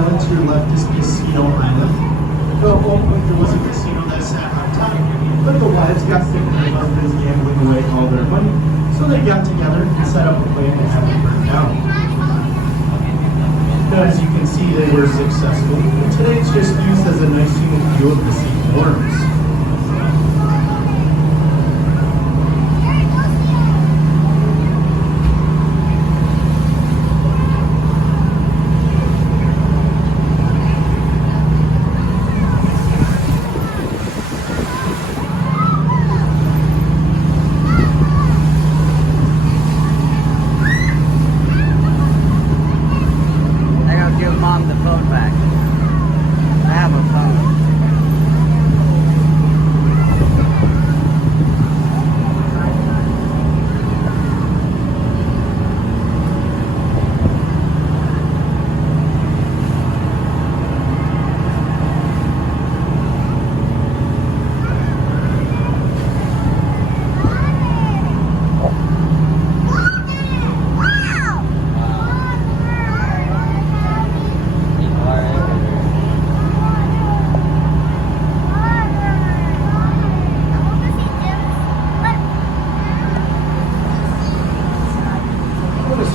Island. To your left is Casino Island. Well, at one point there was a casino that sat on top, but the wives got sick of their husbands gambling away all their money, so they got together and set up a plan to have it burned down. Now, as you can see, they were successful, and today it's just used as a nice scenic view of the St. Lawrence. Mom the phone back. I have a phone.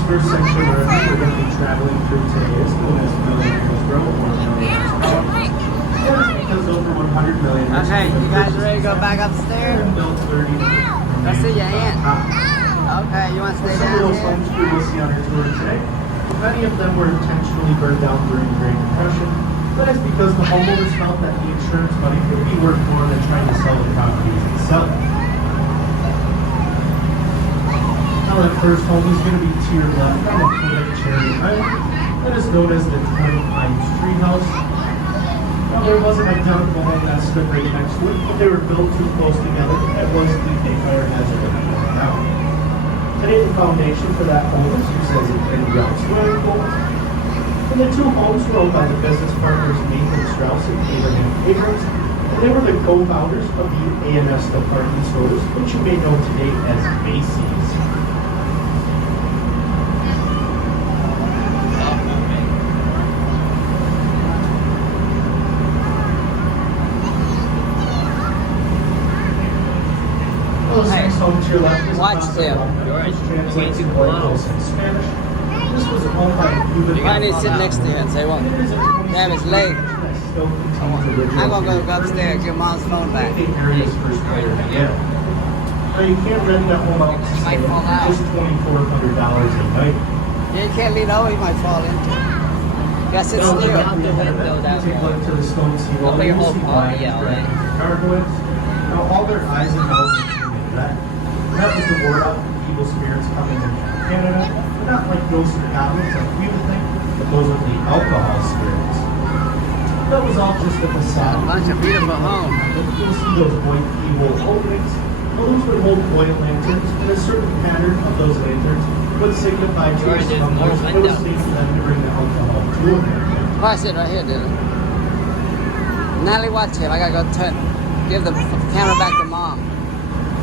First section where we're going to be traveling through today is known as Millionairesville or Millionairesville. That is because over 100 millionaires. Okay, you guys ready to go back upstairs? Built 30. Let's see your aunt. Okay, you want to stay Some of down those here? homes we will see on our tour today. Many of them were intentionally burned down during the Great Depression. That is because the homeowners felt that the insurance money could be worth more than trying to sell the properties itself. Our first home is going to be to your left on the foot of Cherry Island. That is known as the Twin Pines Treehouse. Now, there was an identical home that stood right next to it, but they were built too close together and was deemed a fire hazard when it went down. Today, the foundation for that home is used as an in-ground swimming pool. And the two homes were owned by the business partners Nathan Strauss and Abraham Abrams, and they were the co-founders of the A&S department stores, which you may know today as Macy's. Hey, Home to your left is watch Casa them. Blanca, which translates to White in Spanish. This was owned by Cuban. You might need to sit next to him so he won't grab his leg. I'm going to go upstairs and get Mom's phone back. Areas first player again. Now you can't rent that home out to Might fall out. just $2,400 a night. Yeah, you can't lean over, he might fall into it. You gotta sit Now, still. out the window, take a look to the stone seawall. You will see lions dragging gargoyles. Now all their eyes and mouths are in red. That was to ward off evil spirits coming in from Canada, but not like ghosts or goblins like we would think, but those would be alcohol spirits. That was all just a facade. A bunch of beautiful homes. You'll see those white evil openings. Well, those would hold oil lanterns, and a certain pattern of those lanterns would signify to the smugglers it was safe for them to bring the alcohol to them. Probably sit right here, Dylan. Natalie, watch him. I gotta go give the camera back to Mom.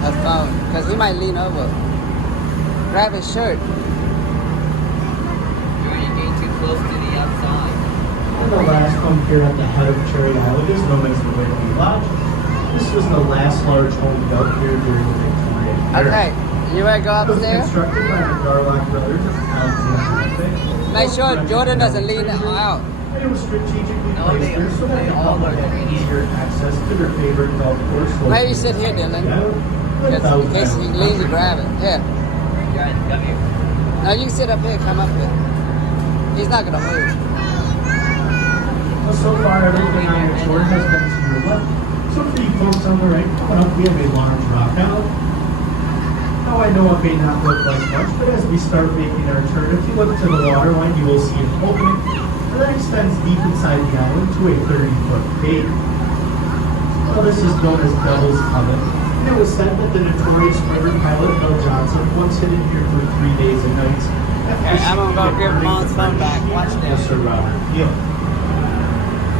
Her phone. Because he might lean over. Grab his shirt. You're getting too close to the outside. And the last home here at the head of Cherry Island is known as the Whitney Lodge. This was the last large home built here during the Victorian era. Okay. You ready to go It was upstairs? constructed by the Garlock brothers of Alexander Vick. Make sure Jordan doesn't lean out. And it was strategically No, placed they- there so that they the all couple are had green. easier access to their favorite golf course. Maybe sit here, Dylan. Just in case he leans to grab it. Here. Guys, come here. Now you can sit up here, come up here. He's not gonna move. Well, so far everything on your tour has been to your left. So for you folks on the right, coming up we have a large rock island. Now I know it may not look like much, but as we start making our turn, if you look to the waterline, you will see an opening, and that extends deep inside the island to a 30-foot cave. Well, this is known as Devil's Coven, and it was said that the notorious murder pilot Mel Johnson once hid in here for 3 days and nights. Okay, I'm gonna go give Mom's phone back. Watch this. Sir Robert Peel.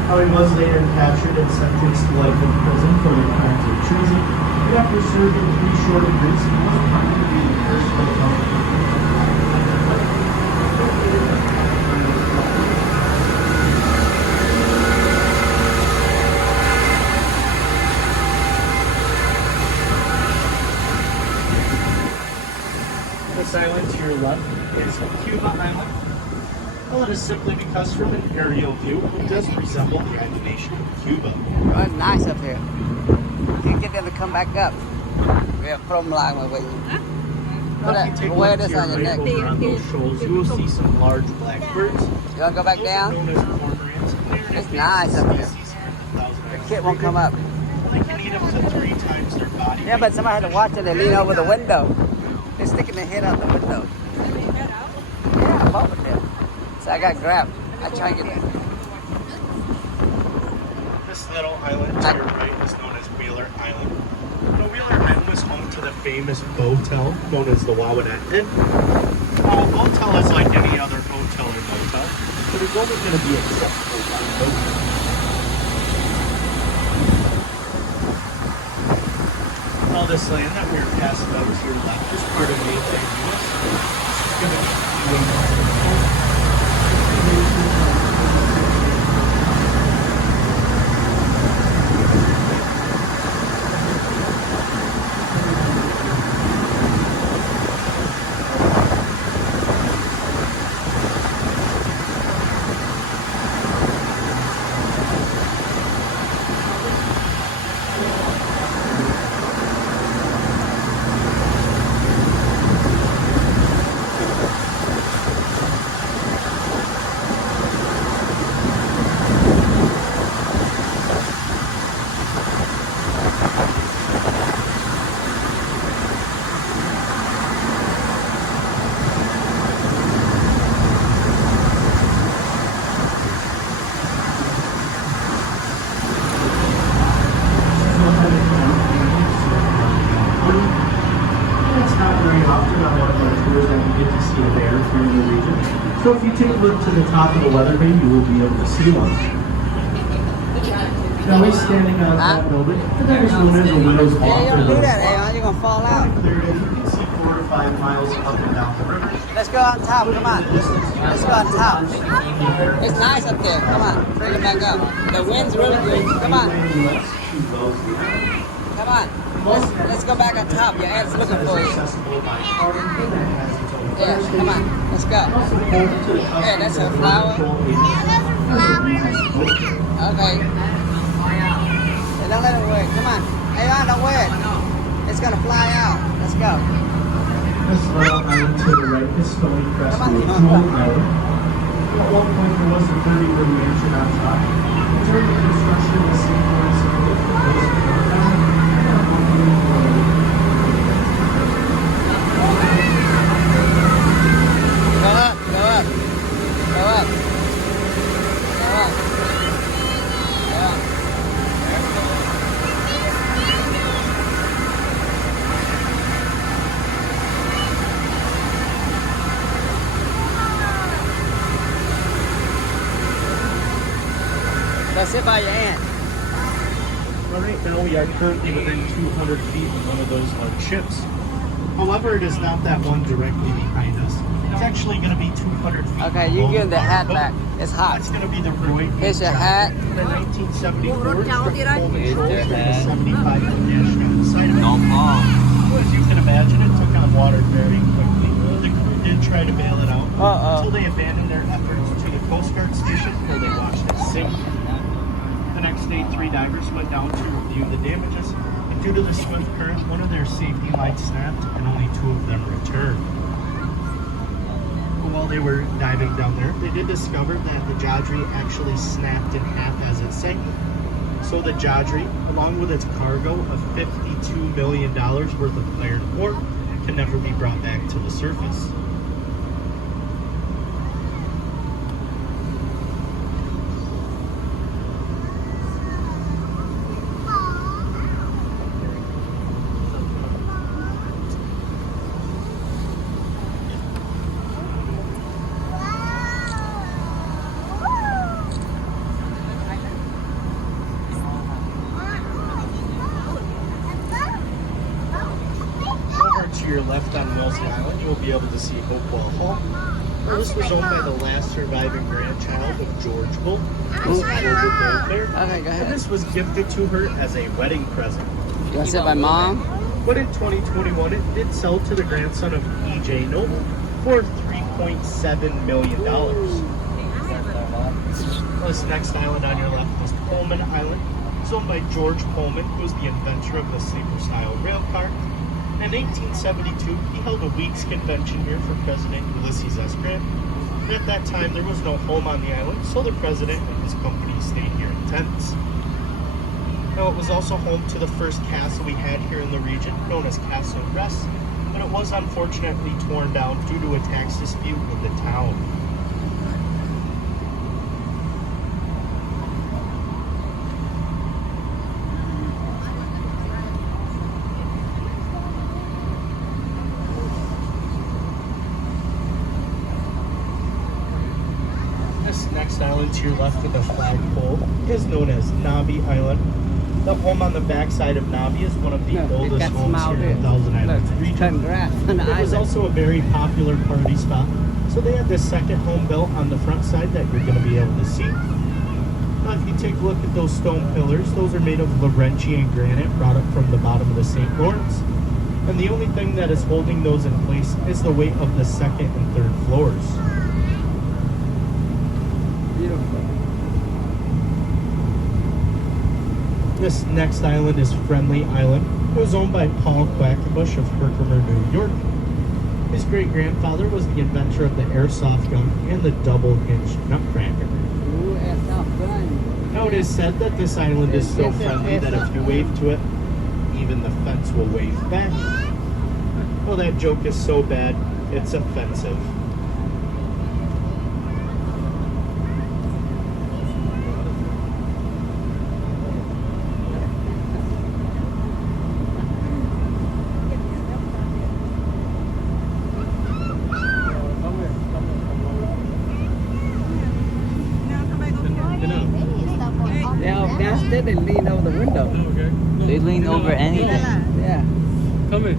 How he was later captured and sentenced to life in prison for the crimes of treason. And after serving 3 short degrees, he was found to be the first to come. Next island to your left is Cuba Island. Well, it is simply because from an aerial view, it does resemble the island nation of Cuba. Oh, it's nice up here. You can get them to come back up. We have problem line with you. Put Now, if you take that, a wear look this to your on your right neck. over on those shoals, you will see some large blackbirds. You want to go back Those down? are known as cormorants, and they're an It's invasive nice up here. species here in the Thousand The Islands kid won't come region. up. They can eat up to 3 times their body Yeah, but somebody had to watch it. They lean over the window. They're sticking their head out the window. Yeah, both of them. So I got grabbed. I tried to get it. This little island to your right is known as Wheeler Island. Now, Wheeler Island was home to the famous Botel known as the Wawanat Inn. Botel is like any other hotel or motel, but it's only going to be accessible by boat. All this land that we are passing out to your left is part of mainland US. This is going to be It's not very often on one of our tours that we get to see a bear here in the region. So if you take a look to the top of the weather bay, you will be able to see one. Now he's standing on that building, and that is known as a widow's walk. Yeah, you don't do that, Aaron. You're going to fall out. Cleared in, you can see 4 to 5 miles up and down the river. Let's go on top. Come on. Let's go on top. It's nice up there. Come on. Bring it back up. The wind's really good. Come on. Come on. Let's go back on top. Your aunt's looking for you. Yeah, come on. Let's go. Yeah, that's a flower. Okay. Hey, don't let it wear it. Come on. Hey, don't wear it. It's going to fly out. Let's go. This little island to the right is Stony Crest Come on, Road, come on. Jewel Island. At one point, there was a 30-room mansion on top. During the construction, the city was Go up, go up. Go up. Go up. Go up. Go sit by your aunt. Well, right now, we are currently within 200 feet of one of those large ships. However, it is not that one directly behind us. It's actually going to be 200 feet. Okay, you below give the hat boat. back. It's hot. That's going to be the Roy. Here's your hat. The 1974 Full Control Here's your with the hat. 75 dash on the side of it. Don't fall. As you can imagine, it took on water very quickly. The crew did try to bail it out until they abandoned their efforts to the Coast Guard station where they watched it sink. The next day, 3 divers went down to review the damages, and due to the swift current, one of their safety lines snapped and only 2 of them returned. While they were diving down there, they did discover that the Jodrey actually snapped in half as it sank. So the Jodrey, along with its cargo of $52 million worth of iron ore, can never be brought back to the surface. Over to your left on Wellesley Island, you will be able to see Hopewell Hall. Now, this was owned by the last surviving grandchild of George Holt, Miss Clover Goldberg, Okay, go and ahead. this was gifted to her as a wedding present. You want to sit by mom? But in 2021, it did sell to the grandson of E.J. Noble for $3.7 million. This next island on your left is Pullman Island. It's owned by George Pullman, who was the inventor of the sleeper-style rail car. In 1872, he held a week's convention here for President Ulysses S. Grant. And at that time, there was no home on the island, so the president and his company stayed here in tents. Now, it was also home to the first castle we had here in the region, known as Castle Rest, but it was unfortunately torn down due to a tax dispute in the town. This next island to your left with the flagpole is known as Nabi Island. The home on the backside of Nabi is one of the oldest homes here in the Thousand Islands region. It was also a very popular party spot. So they had this second home built on the front side that you're going to be able to see. Now if you take a look at those stone pillars, those are made of Laurentian granite brought up from the bottom of the St. Lawrence. And the only thing that is holding those in place is the weight of the second and third floors. Beautiful. This next island is Friendly Island. It was owned by Paul Quackenbush of Herkimer, New York. His great-grandfather was the inventor of the airsoft gun and the double-hinged nutcracker. Ooh, that's not fun. Now it is said that this island is so friendly that if you wave to it, even the fence will wave back. Well, that joke is so bad, it's offensive. Downstairs they lean over the window. They lean over anything. Yeah. Come in.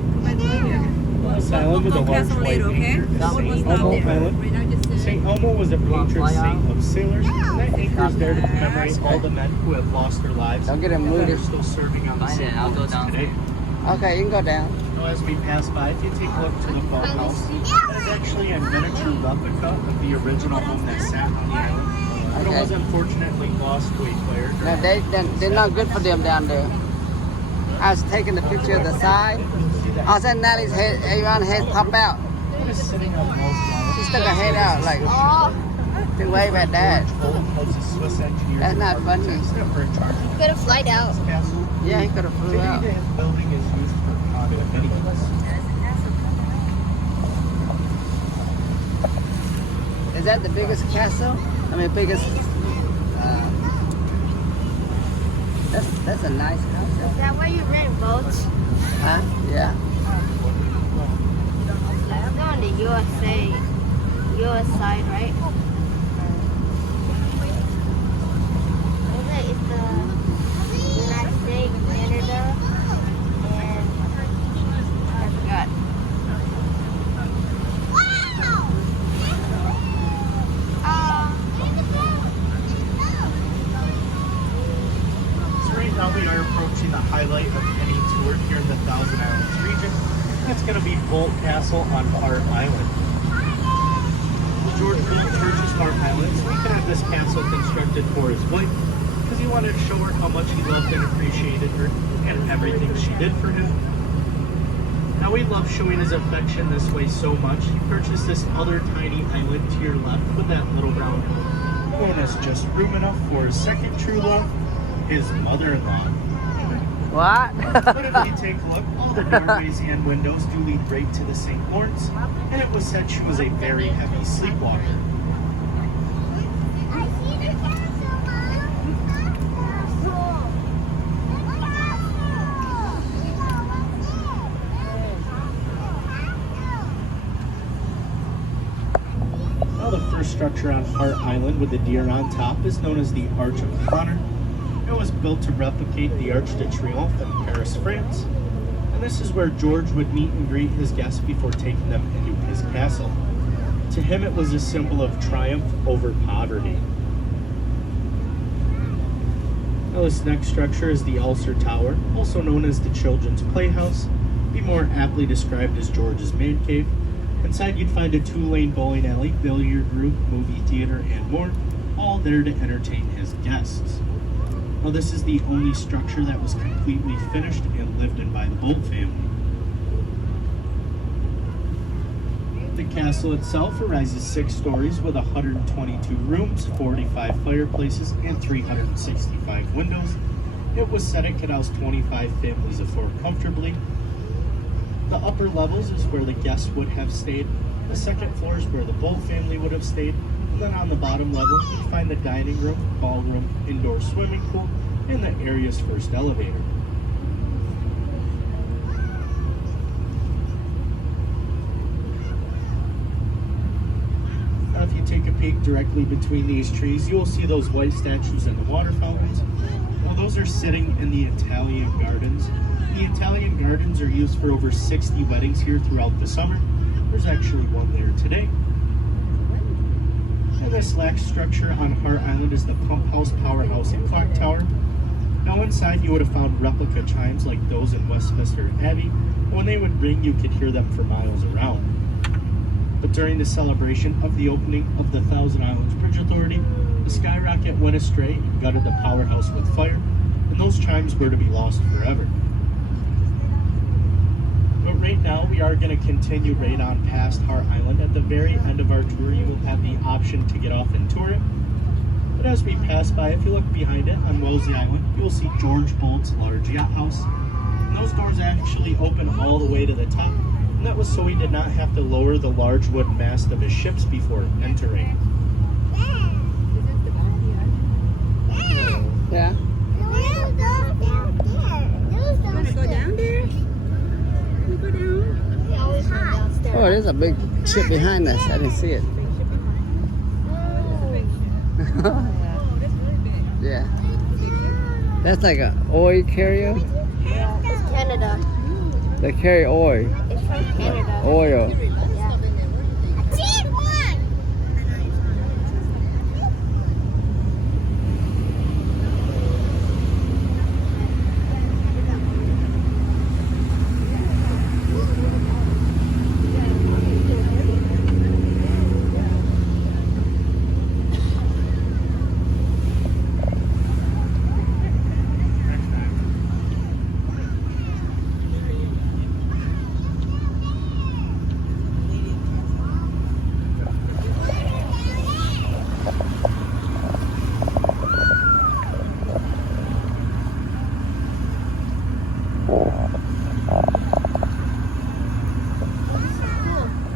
This island with a large white anchor is St. Elmo Island. St. Elmo was a patron saint of sailors, and that anchor is there to commemorate all the men who have lost their lives Don't get him and that moody. are still serving on the Fine, St. I'll go Lawrence down today. Okay, you can go down. Now, as we pass by, if you take a look to the boathouse, that is actually a miniature replica of the original home that sat on the island. But it was unfortunately lost to a fire. No, they're not good for them down there. I was taking the picture of the side. I said Natalie's head, everyone's head pop out. It is sitting on the most She stuck her head out like, to wave at that. That's not funny. Could have flied out. Yeah, he could have flew out. Today, the building is used for condominiums. Is that the biggest castle? I mean, biggest. That's a nice house. Is that where you rent boats? Huh? Yeah. Let's go on the USA. US side, right? It's the United States, Canada, and I forgot. So right now we are approaching the highlight of any tour here in the Thousand Islands region. That's going to be Bolt Castle on Hart Island. George Bolt purchased Hart Island so he could have this castle constructed for his wife because he wanted to show her how much he loved and appreciated her and everything she did for him. Now he loves showing his affection this way so much, he purchased this other tiny island to your left with that little brown hill, known as just room enough for his second true love, his mother-in-law. What? But if you take a look, all the doorways and windows do lead right to the St. Lawrence, and it was said she was a very heavy sleepwalker. Now the first structure on Hart Island with the deer on top is known as the Arch of Honor. It was built to replicate the Arc de Triomphe in Paris, France. And this is where George would meet and greet his guests before taking them into his castle. To him, it was a symbol of triumph over poverty. Now this next structure is the Ulster Tower, also known as the Children's Playhouse. be more aptly described as George's man cave. Inside you'd find a 2-lane bowling alley, billiard room, movie theater, and more, all there to entertain his guests. Now this is the only structure that was completely finished and lived in by the Bolt family. The castle itself rises 6 stories with 122 rooms, 45 fireplaces, and 365 windows. It was said it could house 25 families of 4 comfortably. The upper levels is where the guests would have stayed. The second floor is where the Bolt family would have stayed. And then on the bottom level, you find the dining room, ballroom, indoor swimming pool, and the area's first elevator. Now, if you take a peek directly between these trees, you will see those white statues and the water fountains. Well, those are sitting in the Italian gardens. The Italian gardens are used for over 60 weddings here throughout the summer. There's actually one there today. And this last structure on Hart Island is the Pump House, Powerhouse, and Clock Tower. Now inside you would have found replica chimes like those in Westminster Abbey. When they would ring, you could hear them for miles around. But during the celebration of the opening of the Thousand Islands Bridge Authority, the skyrocket went astray and gutted the powerhouse with fire, and those chimes were to be lost forever. But right now, we are going to continue right on past Hart Island. At the very end of our tour, you will have the option to get off and tour it. But as we pass by, if you look behind it on Wellesley Island, you will see George Bolt's large yacht house. And those doors actually open all the way to the top, and that was so he did not have to lower the large wood mast of his ships before entering. Yeah. Oh, there's a big ship behind us. I didn't see it. Yeah. That's like an oil carrier. It's Canada. They carry oil. It's from Canada. Oil. Yeah. I see one.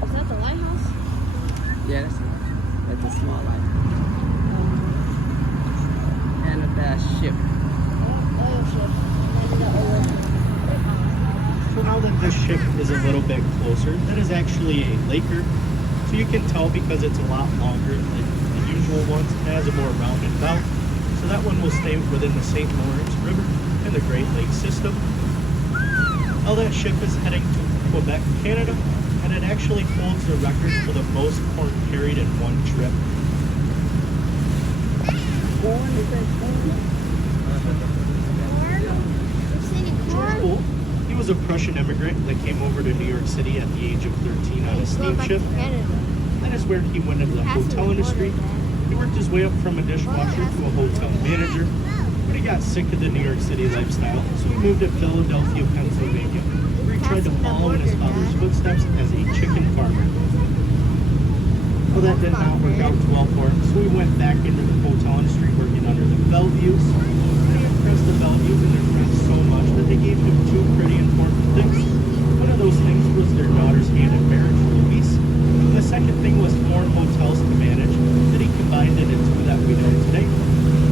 Is that the lighthouse? Yeah, that's a small light. And a fast ship. Oil ship. Canada oil. So now that this ship is a little bit closer, that is actually a Laker. So you can tell because it's a lot longer than the usual ones. It has a more rounded bow. So that one will stay within the St. Lawrence River and the Great Lakes system. Now that ship is heading to Quebec, Canada, and it actually holds the record for the most corn carried in one trip. George Bolt, he was a Prussian immigrant that came over to New York City at the age of 13 on a steamship. That is where he went into the hotel industry. He worked his way up from a dishwasher to a hotel manager, but he got sick of the New York City lifestyle, so he moved to Philadelphia, Pennsylvania, where he tried to follow in his father's footsteps as a chicken farmer. Well, that did not work out too well for him, so he went back into the hotel industry working under the Bellevues. He impressed the Bellevues and their friends so much that they gave him 2 pretty important things. One of those things was their daughter's hand in marriage, Louise, and the second thing was 4 hotels to manage that he combined it into that we know today.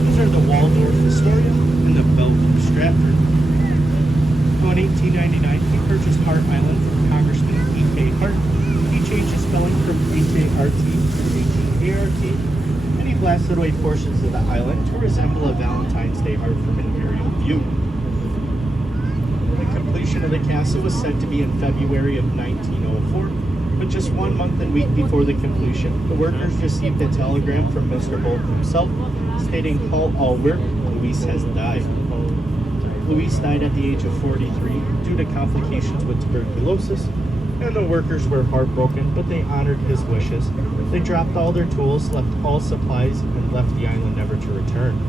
These are the Waldorf Astoria and the Bellevue Stratford. So in 1899, he purchased Hart Island from Congressman E.K. Hart. He changed his spelling from H-A-R-T to H-E-A-R-T, and he blasted away portions of the island to resemble a Valentine's Day heart from an aerial view. The completion of the castle was said to be in February of 1904, but just 1 month and week before the completion, the workers received a telegram from Mr. Bolt himself stating, "Halt all work, Louise has died." Luis died at the age of 43 due to complications with tuberculosis, and the workers were heartbroken, but they honored his wishes. They dropped all their tools, left all supplies, and left the island never to return.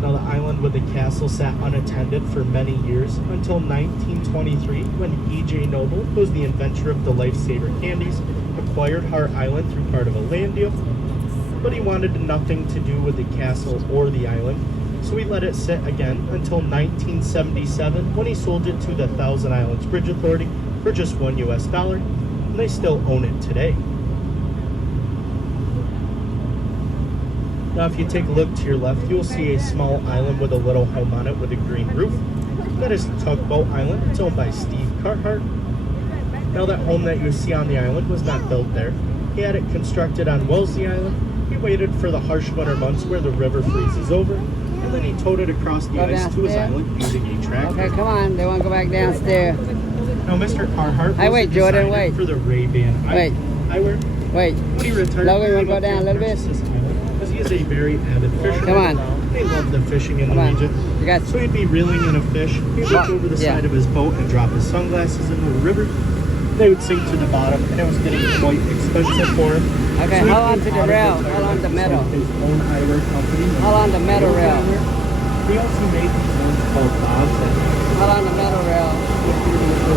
Now, the island with the castle sat unattended for many years until 1923 when E.J. Noble, who was the inventor of the Lifesaver candies, acquired Hart Island through part of a land deal. But he wanted nothing to do with the castle or the island, so he let it sit again until 1977 when he sold it to the Thousand Islands Bridge Authority for just $1 US, and they still own it today. Now, if you take a look to your left, you'll see a small island with a little home on it with a green roof. That is Tugboat Island. It's owned by Steve Carhart. Now, that home that you see on the island was not built there. He had it constructed on Wellesley Island. He waited for the harsh winter months where the river freezes over, and then he towed it across the ice to his island using a tractor. Okay, come on. They want to go back downstairs. Now, Mr. Carhart was Hey, wait, the Jordan, designer wait. for the Ray-Ban Wait. eyewear. Wait. When he retired, Logan, you he want to go loved down a little bit? purchase this island because he is a very avid fisherman. Come on. He loved the fishing in Come the on. region. You got So he'd be reeling in a fish. He'd look over the Yeah. side of his boat and drop his sunglasses into the river. They would sink to the bottom, and it was getting quite expensive for him. Okay, he hold on came to the out of rail. retirement Hold on to the and metal. started his own eyewear company. Hold on to metal rail. He also made these ones called Bob's. Hold on the metal rail.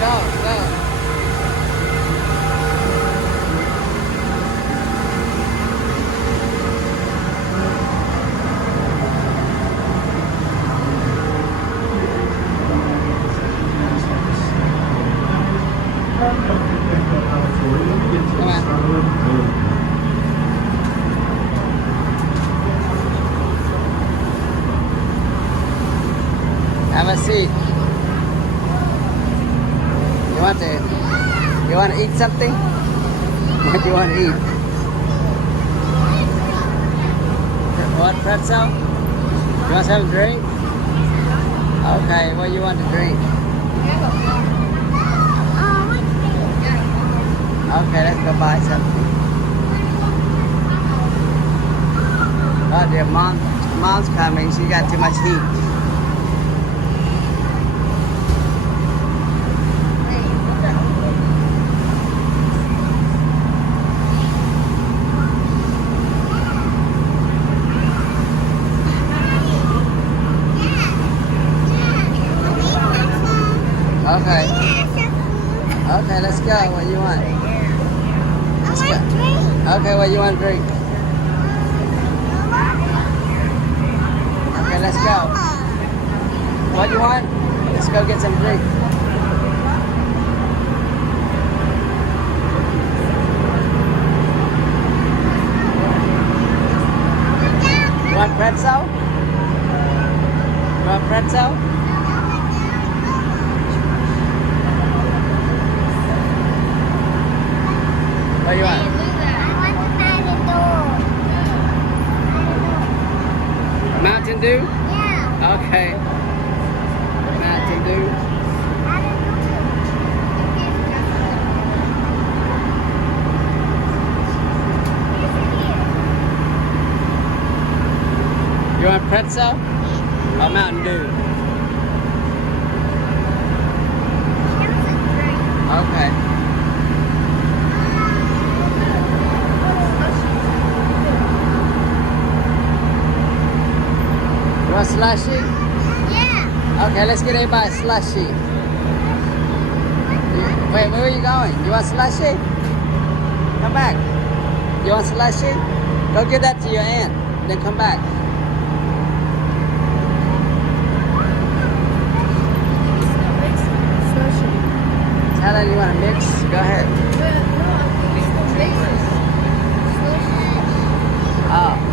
Go, go. Come on. Have a seat. You want to eat something? What do you want to eat? What, pretzel? You want some drink? Okay, what do you want to drink? Okay, let's go buy something. Oh dear, mom's coming. She got too much heat. Okay. Okay, let's go. What do you want? Let's go. Okay, what do you want to drink? Okay, let's go. What do you want? Let's go get some drink. You want pretzel? You want pretzel? What do you want? Mountain Dew? Yeah. Okay. Mountain Dew. You want pretzel or Mountain Dew? Okay. You want slushy? Yeah. Okay, let's get everybody a slushy. Wait, where are you going? You want slushy? Come back. You want slushy? Go give that to your aunt, then come back. Tell her you want to mix. Go ahead. Oh.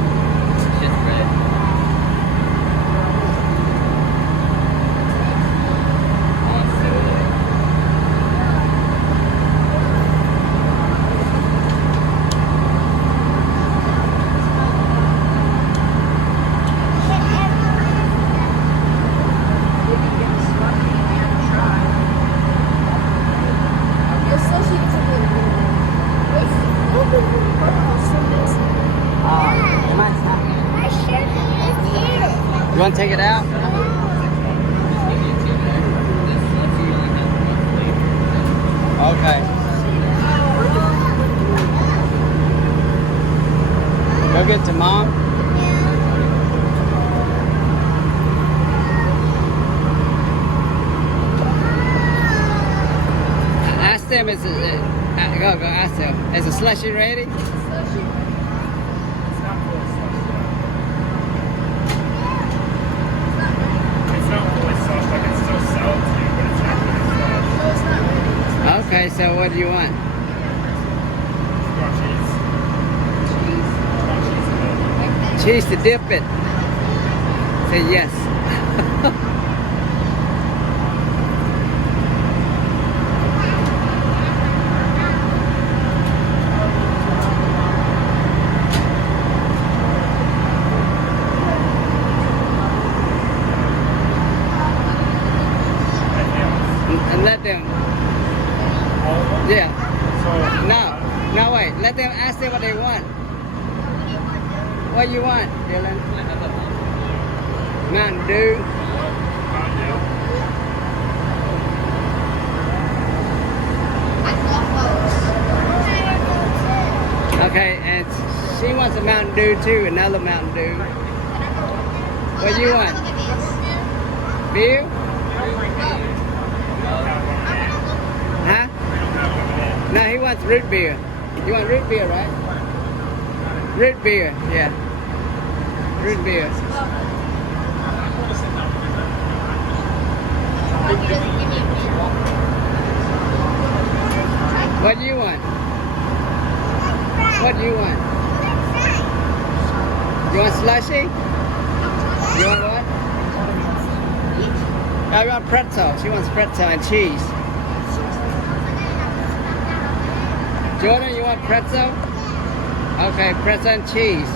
The sushi is You want to take it out? Okay. Go get to mom. Ask them, go ask them. Is the slushy ready? It's not fully slushed yet. It's not fully slushed, like it's still salty, but it's not fully slushed. Okay, so what do you want? You want cheese? You want cheese in it? Cheese to dip it. Say yes. And let them, All of them? yeah. So, No, wait. Let them ask them what they want. What you want, Dylan? Mountain Dew. Mountain Dew. Okay, and she wants a Mountain Dew too, another Mountain Dew. What do you want? Beer? Huh? No, he wants root beer. You want root beer, right? Root beer, yeah. Root beer. What do you want? What do you want? You want slushy? You want what? I want pretzel. She wants pretzel and cheese. Jordan, you want pretzel? Okay, pretzel and cheese.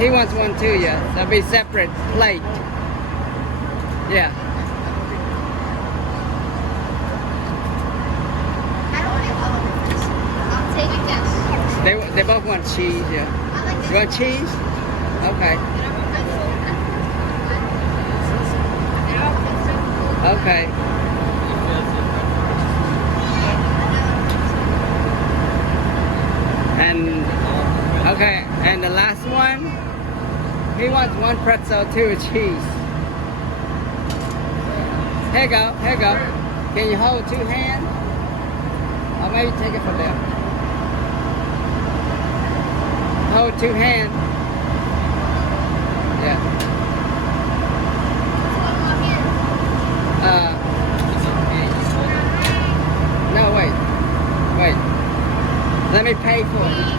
He wants one too, yeah. That'll be separate plate. Yeah. They both want cheese, yeah. You want cheese? Okay. Okay. And the last one, he wants one pretzel too with cheese. Here you go, here you go. Can you hold two hands? Or maybe take it from there. Hold two hands. Yeah. No, wait. Wait. Let me pay for it.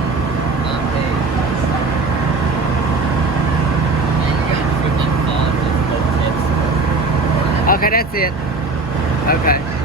Okay, that's it. Okay.